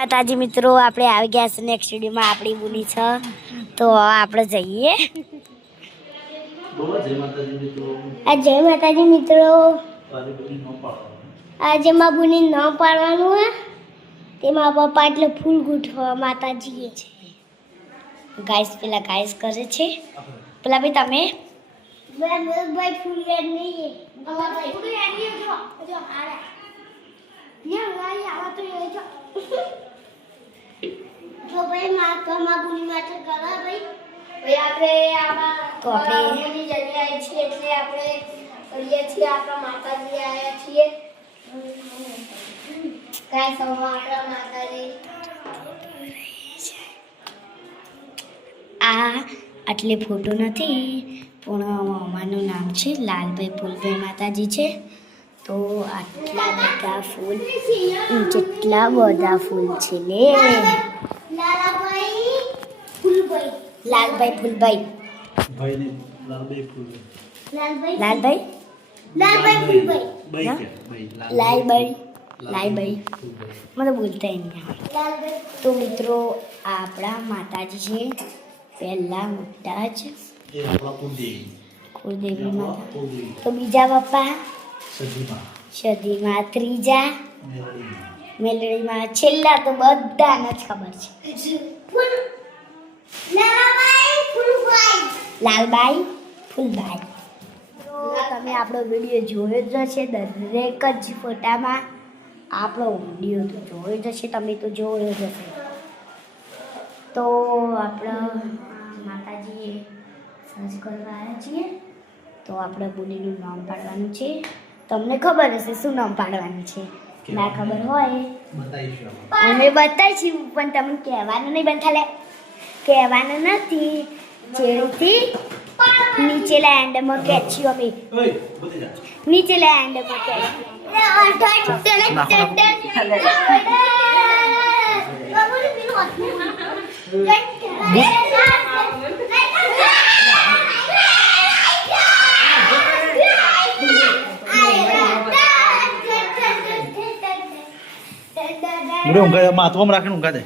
માતાજી મિત્રો, આપણે આવી ગયા છે નેક્સ્ટ વિડીયોમાં. આપણી બોલી છે તો આપણે જઈએ. જય માતાજી મિત્રો. આજે માં બોલી ન પાડવાનું હે તેમાં પપ્પા એટલે ફૂલ ગુઠવા માતાજીએ છે. ગાઈસ પેલા ગાઈસ કરે છે. પેલા ભાઈ તમે ભાઈ ફૂલ યાદ નહીં અમારા ફૂલ યાદ નહીં જો આરા યા ભાઈ આવા તો એ જો તો ભાઈ માં બોલી માટે કરા ભાઈ આપણે આમાં તો આપણે જગ્યાએ છીએ એટલે આપણે કરીએ છીએ. આપણા માતાજી આવ્યા છીએ. કાઈ સમા આપણા માતાજી આ આટલે ફોટો નથી પણ અમારું નામ છે લાલભાઈ ફૂલભાઈ માતાજી છે. તો આટલા બધા ફૂલ જેટલા બધા ફૂલ છે ને લાલભાઈ ફૂલભાઈ લાલભાઈ મને બોલતા નહીં. તો મિત્રો આપણા માતાજી છે પહેલા મોટા જ કુળદેવી માતા. તો બીજા પપ્પા સદીમાં, ત્રીજા મેલડીમાં, છેલ્લા તો બધાને જ ખબર છે લાલબાઈ ફૂલભાઈ. તમે આપણો વિડીયો જોયો જ હશે દરેક જ ફોટામાં. આપણો વિડીયો તો જોયો જ હશે, તમે તો જોયો જ હશે. તો આપણા માતાજીએ સર્ચ કરવા આવ્યા છીએ. તો આપણે બોલીનું નામ પાડવાનું છે. તમને ખબર હશે શું નામ પાડવાનું છે. ના ખબર હોય અમે બતાવીશું પણ તમને કહેવાનું નહીં. બંધાલે કહેવાનું નથી. જેથી નીચેલા એન્ડમાં ખેંચ્યું અમે નીચેલા એન્ડમાં ખેંચ્યું. मुझे उनका माथवा में रखने उनका दे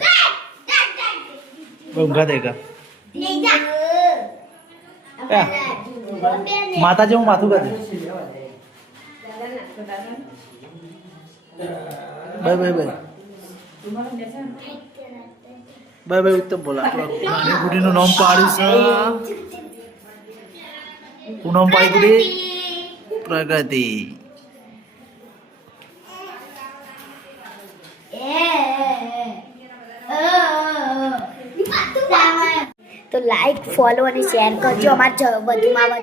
उनका देगा क्या माता जी वो माथू का दे bye bye bye bye bye उत्तम बोला नानी गुडी નું નામ પાડ્યું છે. હું નામ પાડી ગુડી પ્રગતિ. તો લાઈક, ફોલો અને શેર કરજો. અમારા વધુમાં